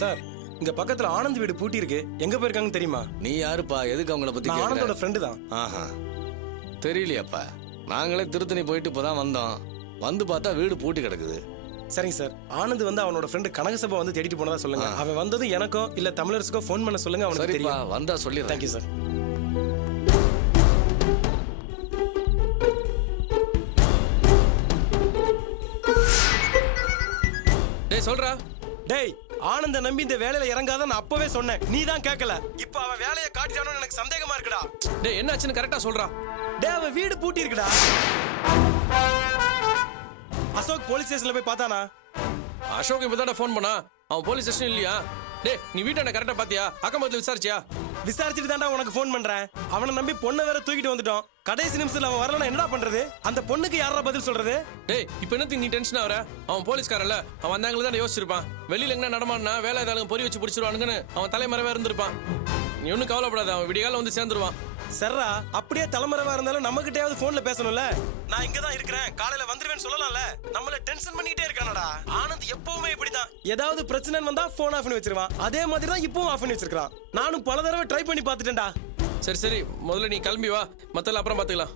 Sir இங்க பக்கத்துல ஆனந்த் வீடு பூட்டி இருக்கு. எங்க போயிருக்காங்கன்னு தெரியுமா? நீ யாருப்பா? எதுக்கு அவங்கள பத்தி நான் ஆனந்தோட ஃப்ரெண்டு தான். ஆஹா, தெரியலையாப்பா. நாங்களே திருத்தணி போயிட்டு இப்போதான் வந்தோம். வந்து பார்த்தா வீடு பூட்டி கிடக்குது. சரிங்க சார். ஆனந்த் வந்து அவனோட ஃப்ரெண்டு கனகசபா வந்து தேடிட்டு போனதா சொல்லுங்க. அவன் வந்ததும் எனக்கோ இல்ல தமிழரசுக்கோ ஃபோன் பண்ண சொல்லுங்க. அவனுக்கு தெரியும். வந்தா சொல்லிடுறேன். Thank you sir. டேய் சொல்றா. டேய், ஆனந்த நம்பி இந்த வேலையில இறங்காத நான் அப்பவே சொன்னேன். நீ தான் கேட்கல. இப்போ அவன் வேலையை காட்டிட்டானோன்னு எனக்கு சந்தேகமா இருக்குடா. டேய் என்னாச்சுன்னு கரெக்டா சொல்றா. டேய் அவன் வீடு பூட்டி இருக்குடா. அசோக் போலீஸ் ஸ்டேஷன்ல போய் பார்த்தானா? அசோக் இப்பதான் ஃபோன் பண்ணா. அவன் போலீஸ் ஸ்டேஷன் இல்லையா? டேய் நீ வீட்டாண்ட கரெக்டா பாத்தியா? அக்கம் பக்கத்துல விசாரிச்சியா? விசாரிச்சுட்டு தான்டா உனக்கு ஃபோன் பண்றேன். அவனை நம்பி பொண்ணை வேற தூக்கிட்டு வந்துட்டோம். கடைசி நிமிஷத்துல அவன் வரலன்னா என்னடா பண்றது? அந்த பொண்ணுக்கு யாரா பதில் சொல்றது? டேய் இப்போ என்னத்துக்கு நீ டென்ஷன் ஆவற? அவன் போலீஸ்காரன்ல. அவன் வந்தாங்களே தான் யோசிச்சிருப்பான். வெளியில எங்க நடமாடுனா வேலை ஏதாவது பொறி வச்சு பிடிச்சிருவானுங்கன்னு அவன் தலைமறைவா இருந்திருப்பான். நீ ஒன்னும் கவலைப்படாத. அவன் விடிகால வந்து சேர்ந்துருவான். சர்ரா, அப்படியே தலைமறைவா இருந்தாலும் நம்ம கிட்டயாவது போன்ல பேசணும்ல. நான் இங்க தான் இருக்கிறேன், காலையில வந்துருவேன்னு சொல்லலாம்ல. நம்மள டென்ஷன் பண்ணிட்டே இருக்கானடா. ஆனந்த் எப்பவுமே இப்படிதான். ஏதாவது பிரச்சனை வந்தா போன் ஆஃப் பண்ணி வச்சிருவான். அதே மாதிரி தான் இப்பவும் ஆஃப் பண்ணி வச்சிருக்கான். நானும் பல தடவை ட்ரை பண்ணி பார்த்துட்டேன்டா. சரி சரி, முதல்ல நீ கிளம்பி வா. மத்தல அப்புறம் பாத்துக்கலாம்.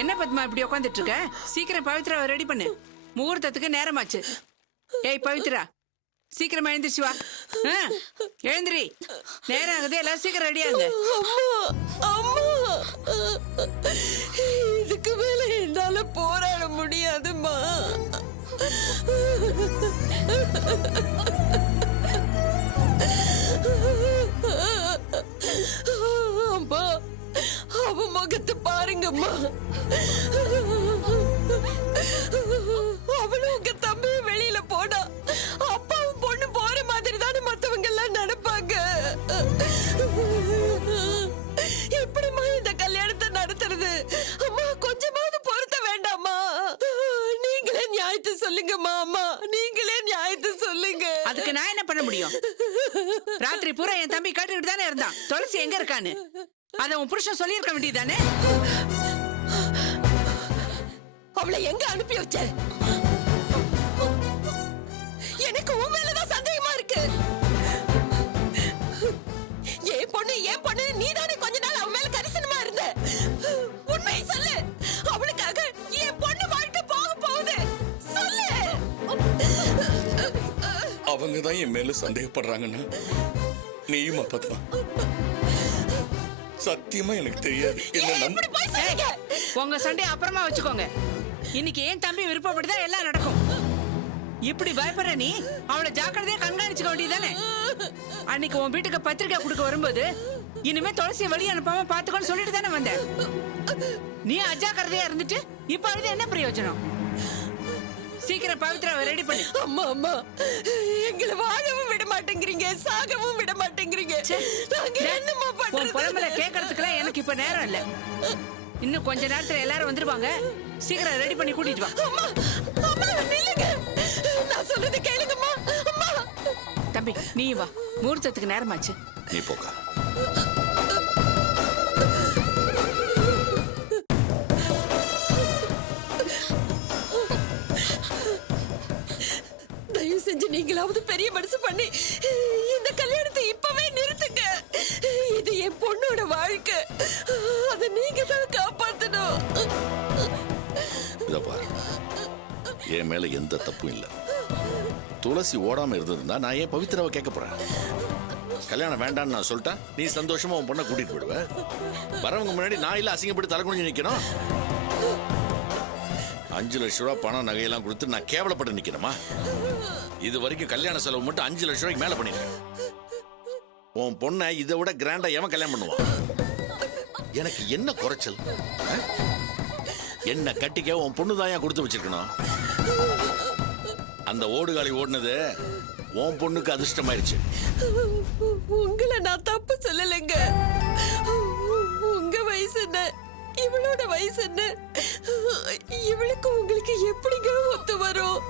என்ன பத்மா இப்படி உட்காந்துட்டு இருக்க? சீக்கிரம் பவித்ரா ரெடி பண்ணு. முகூர்த்தத்துக்கு நேரமாச்சு. ஏய் பவித்ரா, சீக்கிரமா எழுந்திரிச்சு வா. எழுந்திரி, நேரம் ஆகுது. எல்லாம் சீக்கிரம் ரெடியாங்க. இதுக்கு மேல என்னால போராட முடியாதுமா. அம்மா, அவ முகத்தை பாருங்கம்மா. அவளும் உங்க தம்பி வெளியில போனா அப்பாவும் பொண்ணு போற மாதிரி தானே மத்தவங்க எல்லாம் நினைப்பாங்க. எப்படிமா இந்த கல்யாணத்தை நடத்துறது? அம்மா கொஞ்சமாவது பொறுத்த வேண்டாமா? நீங்களே நியாயத்தை சொல்லுங்கம்மா. அம்மா நீங்களே நியாயத்தை சொல்லுங்க. அதுக்கு நான் என்ன பண்ண முடியும்? ராத்திரி பூரா என் தம்பி கேட்டுக்கிட்டு தானே இருந்தான் துளசி எங்க இருக்கான்னு. அத உன் புருஷன் சொல்லியிருக்க வேண்டியதானே? அவளை எங்க அனுப்பி வச்ச? எனக்கு உன் மேலதான் சந்தேகமா இருக்கு. ஏன் பொண்ணு நீ தானே கொஞ்ச நாள் அவன் மேல கரிசனமா இருந்த. உண்மையை சொல்லு. அவளுக்காக என் பொண்ணு வாழ்க்கை போக போகுது. சொல்லு. அவங்க தான் என் மேல சந்தேகப்படுறாங்கன்னு நீயுமா பத்மா? சத்தியமா எனக்கு தெரியாது. உங்க சண்டையை அப்புறமா வச்சுக்கோங்க. இன்னைக்கு ஏன் தம்பி விருப்பப்படிதான் எல்லாம் நடக்கும். இப்படி பயப்படுற நீ அவளை ஜாக்கிரதையா கண்காணிச்சுக்க வேண்டியதானே? அன்னைக்கு உன் வீட்டுக்கு பத்திரிக்கை கொடுக்க வரும்போது இனிமே துளசியை வெளியே அனுப்பாம பாத்துக்கோன்னு சொல்லிட்டு தானே வந்த. நீ அஜாக்கிரதையா இருந்துட்டு இப்ப அழுது என்ன பிரயோஜனம்? சீக்கிரம் பவித்ராவை ரெடி பண்ணு. அம்மா அம்மா, எங்களை வாழவும் விட மாட்டேங்கிறீங்க, சாகவும் விட மாட்டேங்கிறீங்க. நாங்க என்னம்மா பண்றது? புலம்பல கேட்கறதுக்குலாம் எனக்கு இப்ப நேரம் இல்ல. இன்னும் கொஞ்ச நேரத்துல எல்லாரும் வந்துருவாங்க. சீக்கிரம் ரெடி பண்ணி கூட்டிட்டு வா. அம்மா அம்மா நில்லுங்க. நான் சொல்றது கேளுங்கம்மா. அம்மா தம்பி நீ வா, முகூர்த்தத்துக்கு நேரமாச்சு. நீ போக்கா. தயவு செஞ்சு நீங்களாவது பெரிய மனசு பண்ணி இந்த கல்யாணத்தை இப்பவே நிறுத்துங்க. இது என் பொண்ணோட வாழ்க்கை. அதை நீங்க தான் காப்பாத்தணும். என் மேல எந்த தப்பும் இல்லை. துளசி ஓடாம இருந்ததுன்னா நான் ஏன் பவித்ராவை கேட்க போறேன்? கல்யாணம் வேண்டான்னு நான் சொல்லிட்டேன், நீ சந்தோஷமா உன் பொண்ணை கூட்டிட்டு போயிடுவ. வரவங்க முன்னாடி நான் இல்ல அசிங்கப்பட்டு தலை குனிஞ்சு நிக்கணும்? 5 லட்ச ரூபா பணம் நகையெல்லாம் கொடுத்து நான் கேவலப்பட்டு நிக்கணுமா? இது வரைக்கும் கல்யாண செலவு மட்டும் 5 லட்ச ரூபாய்க்கு மேல பண்ணிருக்கேன். உன் பொண்ணை இதை விட கிராண்டா எவன் கல்யாணம் பண்ணுவான்? எனக்கு என்ன குறைச்சல்? என்ன கட்டிக்க உன் பொண்ணு தான் கொடுத்து வச்சிருக்கணும். அந்த ஓடுகாலி ஓடுனது உன் பொண்ணுக்கு அதிர்ஷ்டமாயிருச்சு. உங்களை நான் தப்பு சொல்லலைங்க. உங்க வயசு என்ன, இவளோட வயசு என்ன, இவளுக்கு உங்களுக்கு எப்படிங்க ஒத்து வரும்?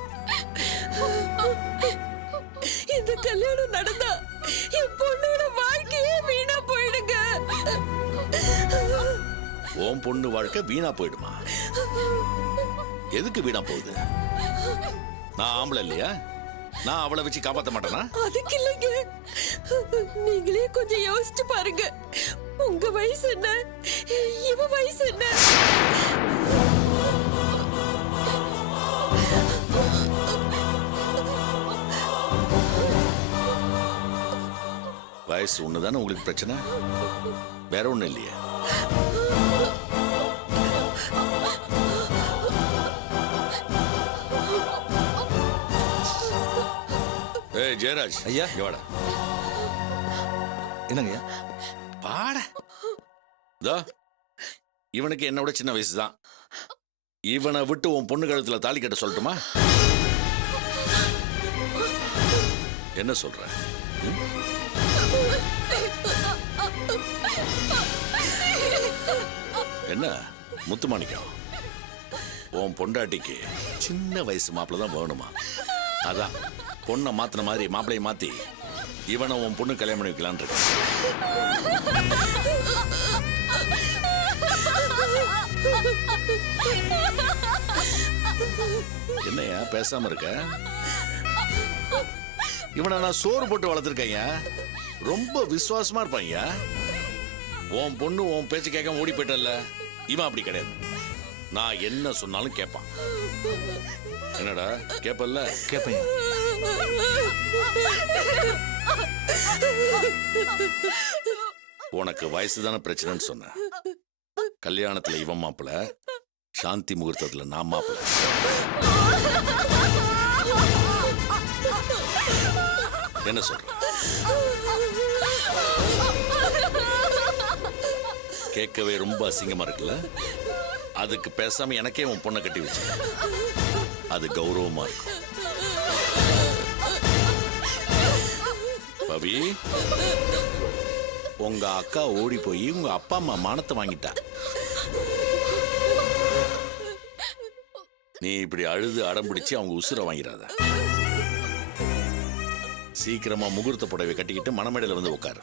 இந்த கல்யாணம் நடந்தா என் பொண்ணோட வாழ்க்கையே வீணா போயிடுங்க. உன் பொண்ணு வாழ்க்கை வீணா போயிடுமா? எதுக்கு வீணா போகுது? நான் ஆம்பளை இல்லையா? நான் அவளை வச்சு காப்பாத்த மாட்டேனா? அதுக்கு இல்லைங்க, நீங்களே கொஞ்சம் யோசிச்சு பாருங்க. உங்க வயசு என்ன, இவ வயசு என்ன? வயசு ஒண்ணுதானே உங்களுக்கு பிரச்சனை, வேற ஒண்ணும் இல்லையே. ஏய் ஜெயராஜ், ஐயா. இங்க வாடா. என்னங்க ஐயா? பாட இதோ, இவனுக்கு என்னோட சின்ன வயசுதான். இவனை விட்டு உன் பொண்ணு கழுத்துல தாலி கட்ட சொல்லட்டுமா? என்ன சொல்ற? என்ன முத்துமாணிக்கம், உன் பொண்டாட்டிக்கு சின்ன வயசு மாப்பிள்ள தான் வேணுமா? அதான் பொண்ணை மாத்தின மாதிரி மாப்பிள்ளையை மாத்தி இவனை உன் பொண்ணு கல்யாணம் பண்ணி வைக்கலான் இருக்கு. என்னையா பேசாம இருக்க? இவனை நான் சோறு போட்டு வளர்த்துருக்கேன். ரொம்ப விசுவாசமா இருப்பாங்க. உன் பொண்ணு உன் பேச்சு கேட்காம ஓடி போயிட்டல்ல, இவன் அப்படி கிடையாது. நான் என்ன சொன்னாலும் கேட்பான். என்னடா கேப்பல்ல? கேப்பையா? உனக்கு வயசுதான பிரச்சனைன்னு சொன்ன. கல்யாணத்துல இவன் மாப்பிள, சாந்தி முகூர்த்தத்துல நான் மாப்பிள. என்ன சொல்ற? கேட்கவே ரொம்ப அசிங்கமா இருக்குல்ல? அதுக்கு பேசாம எனக்கே உன் பொண்ணை கட்டி வச்சு, அது கௌரவமா இருக்கும். பவி, உங்க அக்கா ஓடி போய் உங்க அப்பா அம்மா மானத்தை வாங்கிட்டா. நீ இப்படி அழுது அடம் பிடிச்சு அவங்க உசுரை வாங்கிறாத. சீக்கிரமா முகூர்த்த புடவை கட்டிக்கிட்டு மணமேடையில வந்து உட்காரு.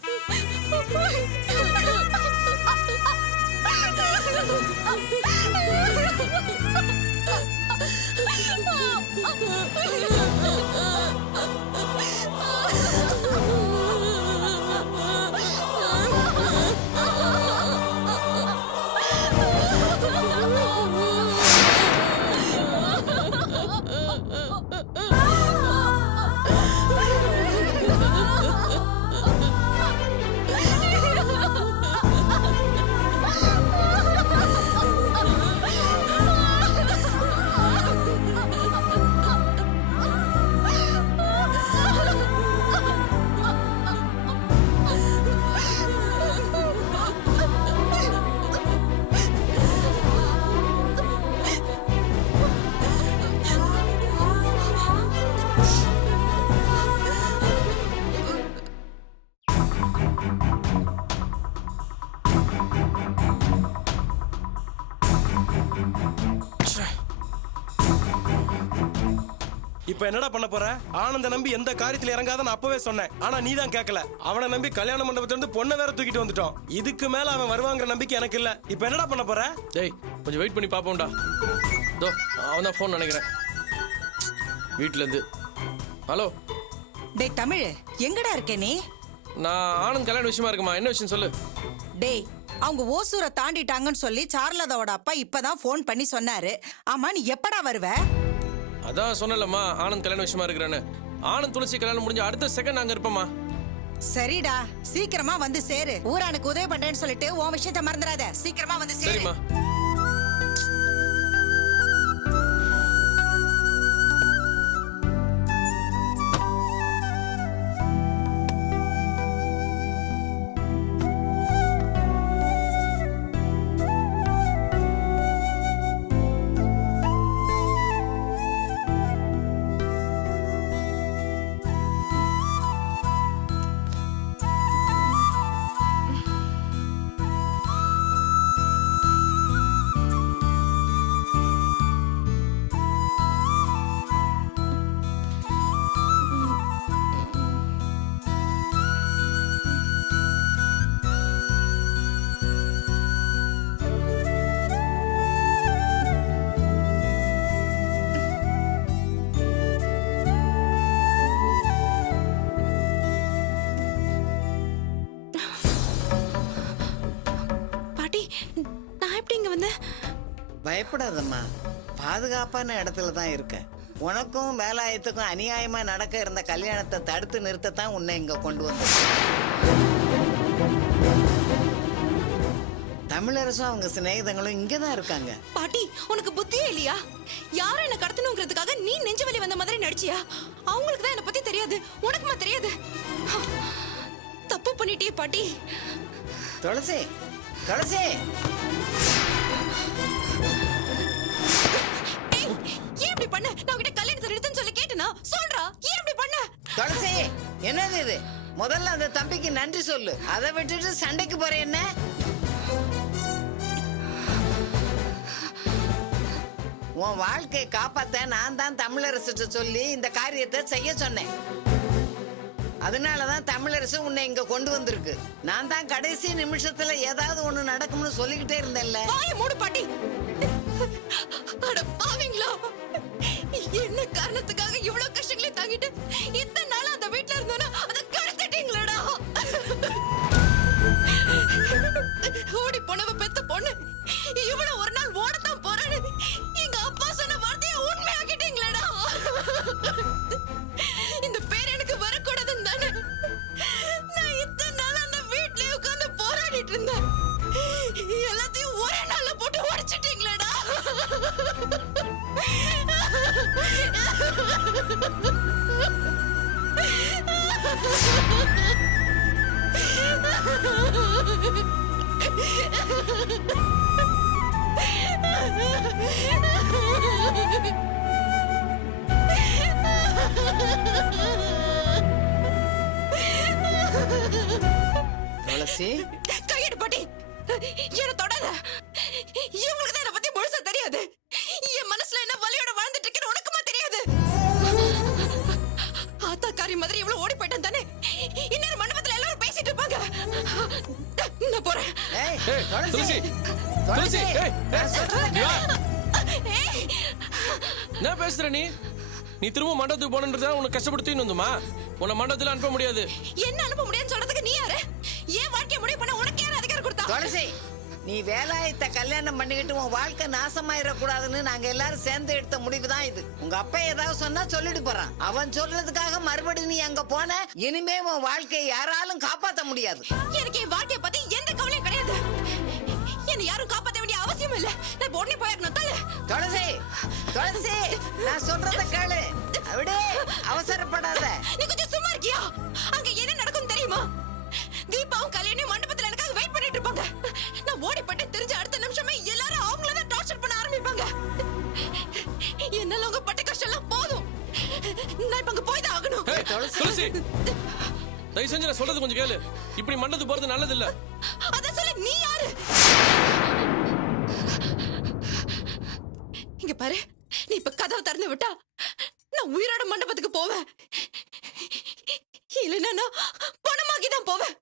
இப்ப என்னடா பண்ண போற? ஆனந்த நம்பி எந்த காரியத்துல இறங்காத நான் அப்பவே சொன்னேன். ஆனா நீ தான் கேட்கல. அவனை நம்பி கல்யாண மண்டபத்துல இருந்து பொண்ணை வேற தூக்கிட்டு வந்துட்டோம். இதுக்கு மேல அவன் வருவாங்கிற நம்பிக்கை எனக்கு இல்ல. இப்ப என்னடா பண்ண போற? டேய் கொஞ்சம் வெயிட் பண்ணி பாப்போம்டா. தோ அவன் தான் ஃபோன் நினைக்கிறேன், வீட்ல இருந்து. ஹலோ டேய் தமிழ், எங்கடா இருக்க நீ? நான் ஆனந்த் கல்யாண விஷயமா இருக்குமா, என்ன விஷயம் சொல்லு. டேய், அவங்க ஓசூரை தாண்டிட்டாங்கன்னு சொல்லி சார்லதாவோட அப்பா இப்பதான் ஃபோன் பண்ணி சொன்னாரு. ஆமா, நீ எப்படா வருவ? அதான் சொன்னலம்மா ஆனந்த் கல்யாண விஷயமா இருக்கிறேன்னு. ஆனந்த் துளசி கல்யாணம் முடிஞ்ச அடுத்த செகண்ட் அங்க இருப்பேம்மா. சரிடா, சீக்கிரமா வந்து சேரு. ஊரானுக்கு உதவி பண்றேன்னு சொல்லிட்டு உன் விஷயத்த மறந்துடாத. சீக்கிரமா வந்து சேரு. சரிம்மா. நான் எப்படி இங்க வந்தேன்? பயப்படாதம்மா, பாதுகாப்பான இடத்துல தான் இருக்க. உனக்கும் வேலாயத்துக்கும் அநியாயமா நடக்க இருந்த கல்யாணத்தை தடுத்து நிறுத்தத்தான் உன்னை இங்க கொண்டு வந்தது. தமிழரசும் அவங்க சிநேகிதங்களும் இங்கதான் இருக்காங்க. பாட்டி, உனக்கு புத்தியே இல்லையா? யாரும் என்ன கடத்தணுங்கிறதுக்காக நீ நெஞ்சு வலி வந்த மாதிரி நடிச்சியா? அவங்களுக்கு தான் என்ன பத்தி தெரியாது, உனக்குமா தெரியாது? தப்பு பண்ணிட்டியே பாட்டி. துளசி, துளசி, ஏய், ஏன் இப்படி பண்ண? நான் உன்கிட்ட கல்யாணத்தை நிறுத்துன்னு சொல்லி கேட்டனா? சொல்றா, ஏன் இப்படி பண்ண? துளசி, என்னது இது? முதல்ல அந்த தம்பிக்கு நன்றி சொல்லு. அதை விட்டுட்டு சண்டைக்கு போற என்ன? உன் வாழ்க்கையை காப்பாத்த நான் தான் தமிழரசுட்ட சொல்லி இந்த காரியத்தை செய்ய சொன்னேன். அதனாலதான் தமிழரசு உன்னை இங்க கொண்டு வந்திருக்கு. நான் தான் கடைசி நிமிஷத்துல ஏதாவது ஒண்ணு நடக்கும்னு சொல்லிக்கிட்டே இருந்தேன்ல. வாயை மூடு பாட்டி. அட பாவிங்களா, என்ன காரணத்துக்காக இவ்வளவு கஷ்டங்களை தாங்கிட்டு இத்தனை நாள் அந்த வீட்டுல இருந்தோன்னா அதை கடத்திட்டீங்களடா. ஓடி போனவ பெத்த பொண்ணு இவ்வளவு ஒரு நாள் ஓடத்தான் போறான்னு எங்க அப்பா சொன்ன வார்த்தையை உண்மையாக்கிட்டீங்களடா. இந்த பேர் எனக்கு வரக்கூடாதுன்னு தானே நான் இத்தனை நாள் அந்த வீட்லயே உட்கார்ந்து போராடிட்டு இருந்தேன். எல்லாத்தையும் ஒரே நாள்ல போட்டு உடைச்சிட்டீங்களடா. துளசி, கையெடு பாட்டி, என்ன தொடாத. இவங்களுக்கு தான் என்ன பத்தி முழுசா தெரியாது. என் மனசுல என்ன வலியோட வாழ்ந்துட்டு இருக்கேன்னு உனக்குமா தெரியாது? ஆத்தாக்காரி மாதிரி இவ்வளவு ஓடி போயிட்டேன் தானே. இன்னொரு மண்டபத்துல எல்லாரும் பேசிட்டு இருப்பாங்க. நான் போறேன். ஏய், ஏய், துளசி, துளசி, துளசி, துளசி, ஏய், நான் சொல்றதை நீ வா. ஏய், என்ன பேசுற நீ? நீ திரும்ப மண்டபத்துக்கு போனன்றதா உனக்கு கஷ்டப்படுத்தின்னு வந்துமா? உன்னை மண்டபத்துல அனுப்ப முடியாது. என்ன அனுப்ப முடியாதுன்னு சொல்றதுக்கு நீ யாரு? ஏன் வாழ்க்கைய முடிவு பண்ண உனக்கு யார் அதிகாரம் கொடுத்தா? துளசி, நீ வேலாயத்தை கல்யாணம் பண்ணிக்கிட்டு உன் வாழ்க்கை நாசமாயிடக்கூடாதுன்னு நாங்க எல்லாரும் சேர்ந்து எடுத்த முடிவு தான் இது. உங்க அப்பா ஏதாவது சொன்னா சொல்லிட்டு போறான். அவன் சொல்றதுக்காக மறுபடியும் நீ அங்க போன, இனிமே உன் வாழ்க்கையை யாராலும் காப்பாத்த முடியாது. எனக்கு என் வாழ்க்கைய பத்தி எந்த கவலையும் கிடையாது. என்ன யாரும் காப்பாத்த வேண்டிய அவசியம் இல்ல. நான் உடனே போயிடணும். தள்ளு. துளசி, துளசி, நான் சொல்றத கேளு. விடு, அவசரப்படாத. நீ கொஞ்சம் சும்மா இருக்கியா? அங்க என்ன நடக்கும் தெரியுமா? தீபாவும் கல்யாணி மண்டபத்துல எனக்காக வெயிட் பண்ணிட்டு இருப்பாங்க. நான் ஓடி போட்டு தெரிஞ்ச அடுத்த நிமிஷமே எல்லாரும் அவங்கள தான் டார்ச்சர் பண்ண ஆரம்பிப்பாங்க. என்னால உங்க பட்ட கஷ்டம் எல்லாம் போதும். நான் இப்ப அங்க போய் தான் ஆகணும். ஏய், துளசி, தயவு செஞ்சு நான் சொல்றது கொஞ்சம் கேளு. இப்படி மண்டபத்துக்கு போறது நல்லது இல்ல. அத சொல்ல நீ யாரு? இங்க பாரு, நீ இப்ப கதவை திறந்து விட்டா நான் உயிரோட மண்டபத்துக்கு போவேன். இல்லைன்னா நான் பணமாக்கி தான் போவேன்.